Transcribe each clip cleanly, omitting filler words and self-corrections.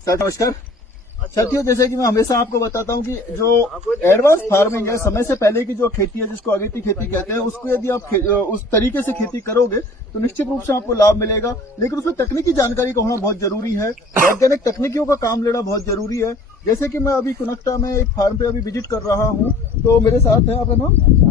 Sir नमस्कार। साथियों, जैसे कि मैं हमेशा आपको बताता हूं कि जो एडवांस फार्मिंग है, समय से पहले की जो खेती है जिसको अगेती खेती कहते हैं, उसको यदि आप उस तरीके से खेती करोगे तो निश्चित रूप से आपको लाभ मिलेगा। लेकिन उसमें तकनीकी जानकारी का होना बहुत जरूरी है, वैज्ञानिक तकनीकियों का काम लेना बहुत जरूरी है। जैसे कि मैं अभी कुनक्ता में एक फार्म पे अभी विजिट कर रहा हूँ, तो मेरे साथ है, आपका नाम?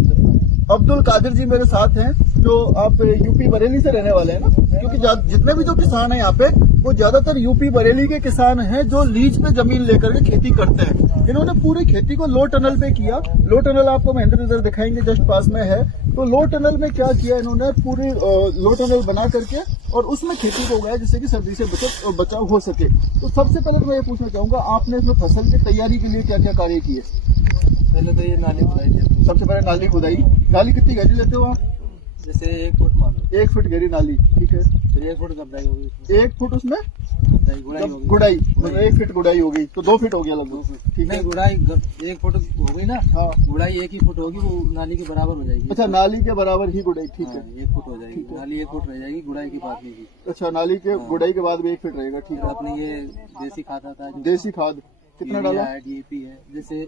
अब्दुल कादिर जी मेरे साथ हैं, जो आप यूपी बरेली से रहने वाले हैं ना? क्योंकि जितने भी जो किसान हैं यहाँ पे वो ज्यादातर यूपी बरेली के किसान हैं जो लीज पे जमीन लेकर के खेती करते हैं। इन्होंने पूरी खेती को लो टनल पे किया। लो टनल आपको महेंद्र इधर दिखाएंगे, जस्ट पास में है। तो लो टनल में क्या किया इन्होंने, पूरी लो टनल बना करके और उसमें खेती को उगाया जिससे कि सर्दी से बचाव हो सके। तो सबसे पहले तो मैं ये पूछना चाहूंगा, आपने इसमें फसल की तैयारी के लिए क्या क्या कार्य किए? पहले तो ये नाली खुदाई। सबसे पहले नाली खुदाई। नाली कितनी गहरी लेते हो आप? जैसे 1 फुट मानो। 1 फुट गहरी नाली, ठीक है। फिर 1 फुट गहराई होगी। 1 फुट उसमें गुड़ाई मतलब 1 फीट गुड़ाई होगी, तो 2 फीट हो गया लगभग, ठीक है। गुड़ाई 1 फुट हो गई ना। हाँ, गुड़ाई 1 ही फुट होगी, वो नाली के बराबर हो जाएगी। अच्छा, नाली के बराबर ही गुड़ाई, ठीक है। 1 फुट हो जाएगी, नाली 1 फुट रह जाएगी, गुड़ाई की बात नहीं की। अच्छा, नाली के गुड़ाई के बाद भी 1 फीट रहेगा, ठीक है। अपने ये देसी खाद आता है। देसी खाद कितना डाला? DAP है। जैसे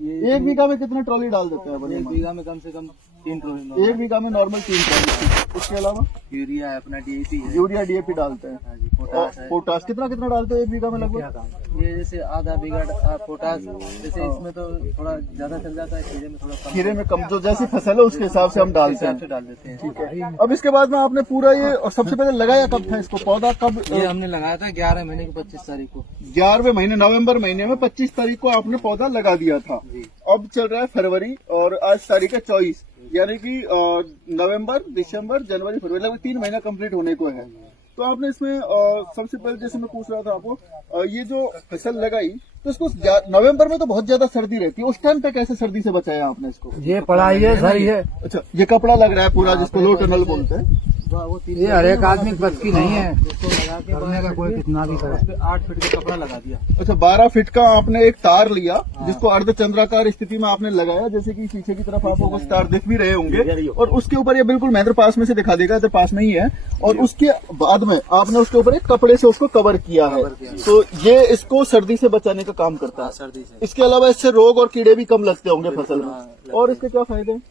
ये 1 बीघा में कितना ट्रॉली डाल देते हैं? 1 बीघा में कम से कम 3 ट्रॉली। 1 बीघा में नॉर्मल 3 ट्रॉली। उसके अलावा यूरिया है, अपना DAP है। यूरिया DAP डालते हैं। हाँ जी, पोटाश है। पोटाश कितना कितना डालते हैं 1 बीघा में लगभग? ये जैसे आधा बीघा पोटाश, जैसे इसमें तो थोड़ा ज्यादा चल जाता है, खीरे में थोड़ा कम। खीरे में कम, जो जैसी फसल है उसके हिसाब से हम डालते हैं। डाल देते हैं, ठीक है। अब इसके बाद में आपने पूरा ये, और सबसे पहले लगाया कब था इसको, पौधा कब? ये हमने लगाया था 11 महीने की 25 तारीख को। 11वें महीने, नवंबर महीने में 25 तारीख को आपने पौधा लगा दिया था। अब चल रहा है फरवरी और आज तारीख है 24, यानी कि नवंबर, दिसंबर, जनवरी, फरवरी, लगभग 3 महीना कंप्लीट होने को है। तो आपने इसमें सबसे पहले जैसे मैं पूछ रहा था आपको, ये जो फसल लगाई तो इसको नवंबर में तो बहुत ज्यादा सर्दी रहती है, उस टाइम पे कैसे सर्दी से बचाया आपने इसको? ये पढ़ाई है सर, ये अच्छा, ये कपड़ा लग रहा है पूरा जिसको लो टनल बोलते हैं। ये हर एक आदमी बस की नहीं है, इसको लगा के करने का कोई कितना भी करे। 8 फीट का कपड़ा लगा दिया। अच्छा, 12 फीट का आपने एक तार लिया, जिसको अर्धचंद्राकार स्थिति में आपने लगाया, जैसे कि पीछे की तरफ आपको कुछ तार दिख भी रहे होंगे, और उसके ऊपर ये बिल्कुल महेंद्र पास में से दिखा देगा, इधर पास में ही है। और उसके बाद में आपने उसके ऊपर एक कपड़े से उसको कवर किया है, तो ये इसको सर्दी से बचाने का काम करता है। सर्दी से। इसके अलावा इससे रोग और कीड़े भी कम लगते होंगे फसल में। और इसके क्या फायदे हैं?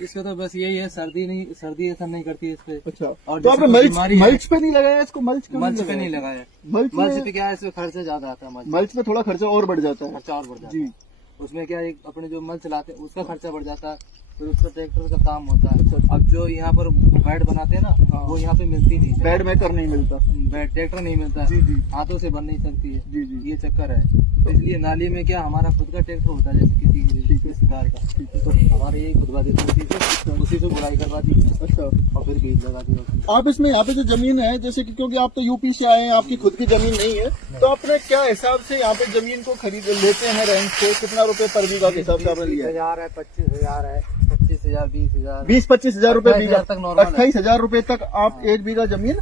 इसका तो बस यही है, सर्दी ऐसा नहीं करती है इस पे। अच्छा, और तो आपने मल्च पे नहीं लगाया इसको? मल्च पे नहीं लगाया। मल्च पे क्या है, इसमें खर्चा ज्यादा आता है। मल्च पे थोड़ा खर्चा और बढ़ जाता है। खर्चा और बढ़ जाता है जी। उसमें क्या है, अपने जो मल्च लाते हैं उसका खर्चा बढ़ जाता है, फिर उसका ट्रैक्टर का काम होता है। अब जो यहाँ पर बेड बनाते हैं ना, वो यहाँ पे मिलती नहीं, बेड मेकर नहीं मिलता, बेड ट्रैक्टर नहीं मिलता, जी जी, हाथों से बन नहीं सकती है। जी जी, ये चक्कर है। तो इसलिए नाली में क्या हमारा खुद का ट्रैक्टर होता है, जैसे किसी रिश्तेदार का, तो हमारे यही खुदवा देते, उसी से बुराई करवा दी। अच्छा, और फिर बीज लगा दिया। आप इसमें यहाँ पे जो जमीन है, जैसे कि क्योंकि आप तो यूपी से आए हैं, आपकी खुद की जमीन नहीं है, तो आपने क्या हिसाब से यहाँ पे जमीन को खरीद लेते हैं रेंट से? कितना रुपए पर बीघा के हिसाब से आपने लिया? 20,000 है, 25,000 है, 25,000, 20,000, 20-25 हजार रुपए बीघा तक नॉर्मल। 28,000 रुपए तक आप 1 बीघा जमीन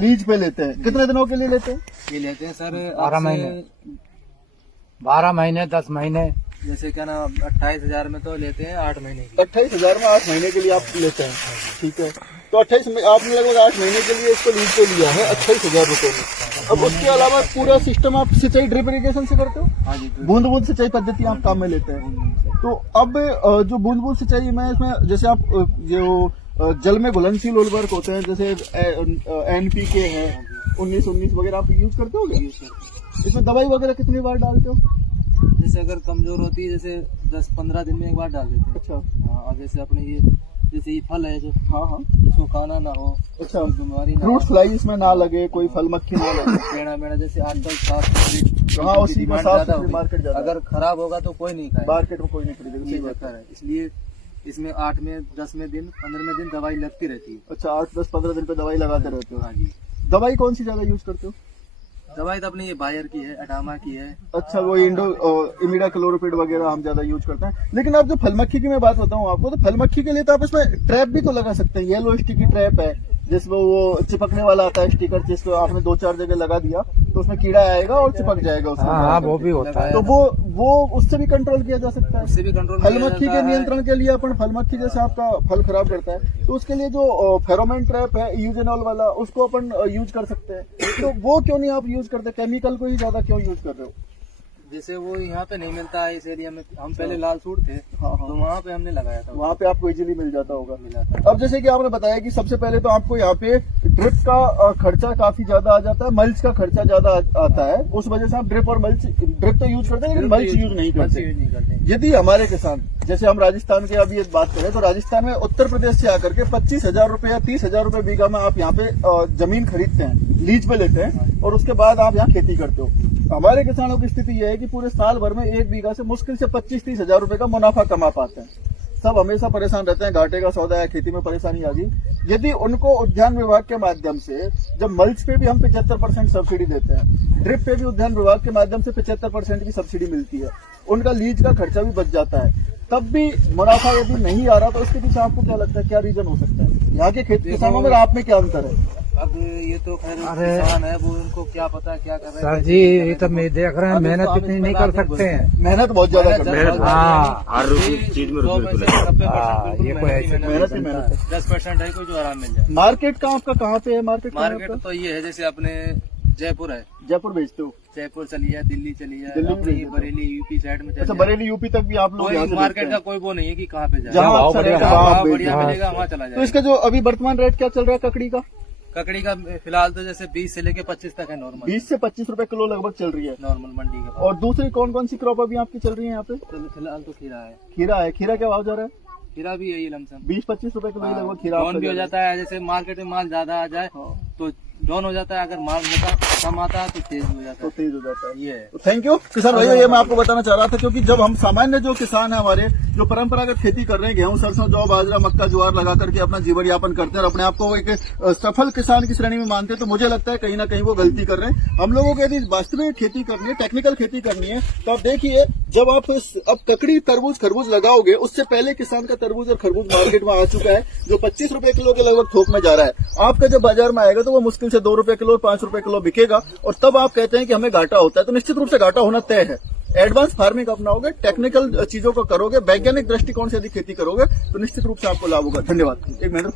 लीज पे लेते हैं। कितने दिनों के लिए लेते हैं? ये लेते हैं सर 12 महीने 10 महीने। जैसे क्या ना, 28,000 में तो लेते हैं 8 महीने की। 28,000 में 8 महीने के लिए आप लेते हैं, ठीक है। तो 28 में आपने लगभग 8 महीने के लिए इसको लीज पे लिया है 28,000 रुपए में। अब उसके अलावा पूरा सिस्टम आप सिंचाई ड्रिप इरिगेशन से करते हो? हाँ जी, बूंद बूंद सिंचाई पद्धति आप काम में लेते हैं। तो अब जो बूंद बूंद सिंचाई में, इसमें जैसे आप जो जल में घुलनशील उर्वरक होते हैं, जैसे NPK है, 19-19 वगैरह आप यूज करते हो? इसमें दवाई वगैरह कितनी बार डालते हो? जैसे अगर कमजोर होती है, जैसे 10-15 दिन में एक बार डाल देते हैं। अच्छा, हाँ, और जैसे अपने ये जैसे ये फल है जो, हाँ हाँ, इसको खाना ना हो, अच्छा, बीमारी ना फ्रूट फ्लाई इसमें ना लगे, कोई फल मक्खी ना लगे, पेड़ा जैसे आजकल साफ, हाँ, उसी में साफ सुथरी मार्केट ज्यादा है। अगर खराब होगा तो कोई नहीं खाएगा, मार्केट में कोई नहीं खरीदेगा, ये सही बात चक्कर है। इसलिए इसमें 8 में 10वें दिन 15वें दिन दवाई लगती रहती है। अच्छा, 8-10-15 दिन पे दवाई लगाते रहते हो? हाँ जी। दवाई कौन सी ज्यादा यूज करते हो? दवाई तो अपनी ये बायर की है, अडामा की है। अच्छा, वो इमिडाक्लोरोपिड वगैरह हम ज्यादा यूज करते हैं। लेकिन आप जो फल मक्खी की मैं बात बताऊं आपको, तो फल मक्खी के लिए तो आप इसमें ट्रैप भी तो लगा सकते हैं। येलो स्टिकी ट्रैप है, जिसमें वो चिपकने वाला आता है स्टिकर, जिसको आपने 2-4 जगह लगा दिया तो उसमें कीड़ा आएगा और चिपक जाएगा उसमें। हाँ वो भी होता है। तो वो उससे भी कंट्रोल किया जा सकता है। उससे भी कंट्रोल फल मक्खी के नियंत्रण के लिए अपन फल मक्खी जैसे आपका फल खराब करता है तो उसके लिए जो फेरोमोन ट्रैप है यूजेनॉल वाला उसको अपन यूज कर सकते हैं। तो वो क्यों नहीं आप यूज करते, केमिकल को ही ज्यादा क्यों यूज कर रहे हो? जैसे वो यहाँ पे नहीं मिलता है इस एरिया में, हम पहले लाल सूट थे हाँ। तो वहाँ पे हमने लगाया था, वहाँ पे आपको इजीली मिल जाता होगा। मिला था। अब जैसे कि आपने बताया कि सबसे पहले तो आपको यहाँ पे ड्रिप का खर्चा काफी ज्यादा आ जाता है, मल्च का खर्चा ज्यादा आता है, उस वजह से आप ड्रिप तो यूज करते हैं लेकिन मल्च यूज नहीं करते। यदि हमारे किसान जैसे हम राजस्थान के अभी एक बात करें तो राजस्थान में उत्तर प्रदेश से आकर के 25,000 रुपए या 30,000 रुपए बीघा में आप यहाँ पे जमीन खरीदते हैं, लीज पे लेते हैं और उसके बाद आप यहाँ खेती करते हो। हमारे किसानों की स्थिति यह है कि पूरे साल भर में एक बीघा से मुश्किल से 25-30 हजार रुपए का मुनाफा कमा पाते हैं। सब हमेशा परेशान रहते हैं, घाटे का सौदा है, खेती में परेशानी आ गई। यदि उनको उद्यान विभाग के माध्यम से, जब मल्च पे भी हम 75% सब्सिडी देते हैं, ड्रिप पे भी उद्यान विभाग के माध्यम से 75% की सब्सिडी मिलती है, उनका लीज का खर्चा भी बच जाता है, तब भी मुनाफा यदि नहीं आ रहा तो उसके पीछे आपको क्या लगता है, क्या रीजन हो सकता है? यहाँ के खेती किसानों में आप में क्या अंतर है? अब ये तो खैर किसान है, वो उनको क्या पता क्या कर रहे हैं। सर जी ये तो मैं देख रहे हैं, मेहनत इतनी नहीं कर सकते हैं। मेहनत बहुत ज्यादा करते हैं। हाँ, हर चीज में 90% ये कोई ऐसे मेहनत ही मेहनत है। 10% है कोई जो आराम मिल जाए। मार्केट का आपका कहाँ पे है? मार्केट तो ये है जैसे अपने जयपुर है, जयपुर बेचते हो? जयपुर चली है, दिल्ली चली है, दिल्ली अपनी भी बरेली यूपी साइड में चली अच्छा, है। बरेली यूपी तक भी आप लोग यहाँ से मार्केट बेचते का हैं? कोई वो नहीं है कि कहाँ पे जाए, जहाँ भाव अच्छा बढ़िया, रहेगा जहाँ वहाँ भाव आप बढ़िया बेचते हैं। मिलेगा वहाँ चला तो जाए। इसका जो अभी वर्तमान रेट क्या चल रहा है ककड़ी का? ककड़ी का फिलहाल तो जैसे 20 से लेके 25 तक है नॉर्मल, 20 से 25 रुपए किलो लगभग चल रही है। नॉर्मल मंडी का। और दूसरी कौन कौन सी क्रॉप अभी आपकी चल रही है यहाँ पे? तो फिलहाल तो खीरा है, खीरा है। खीरा क्या भाव जा रहा है? खीरा भी यही लमसम 20-25 रुपए किलो ही लगभग खीरा डाउन आपका भी हो जा रहा है। जाता है, जैसे मार्केट में माल ज्यादा आ जाए हाँ, तो डाउन हो जाता है, अगर माल मोटा कम आता है तो तेज हो जाता तो है। तेज हो जाता है। ये है। तो थैंक यू किसान भैया, ये मैं आपको बताना चाह रहा था क्योंकि जब हम सामान्य जो किसान है हमारे जो परंपरागत खेती कर रहे हैं, गेहूं सरसों जौ बाजरा मक्का ज्वार लगा करके अपना जीवन यापन करते हैं और अपने आप को एक सफल किसान की श्रेणी में मानते हैं, तो मुझे लगता है कहीं ना कहीं वो गलती कर रहे हैं। हम लोगों को यदि वास्तविक खेती करनी है, टेक्निकल खेती करनी है, तो आप देखिए जब आप अब ककड़ी तरबूज खरबूज लगाओगे उससे पहले किसान का तरबूज और खरबूज मार्केट में आ चुका है जो 25 रुपए किलो के लगभग थोक में जा रहा है। आपका जब बाजार में आएगा तो वो मुश्किल से 2 रुपए किलो 5 रुपए किलो बिकेगा और तब आप कहते हैं कि हमें घाटा होता है, तो निश्चित रूप से घाटा होना तय है। एडवांस फार्मिंग अपनाओगे, टेक्निकल चीजों को करोगे, वैज्ञानिक दृष्टिकोण से यदि खेती करोगे तो निश्चित रूप से आपको लाभ होगा। धन्यवाद। एक मिनट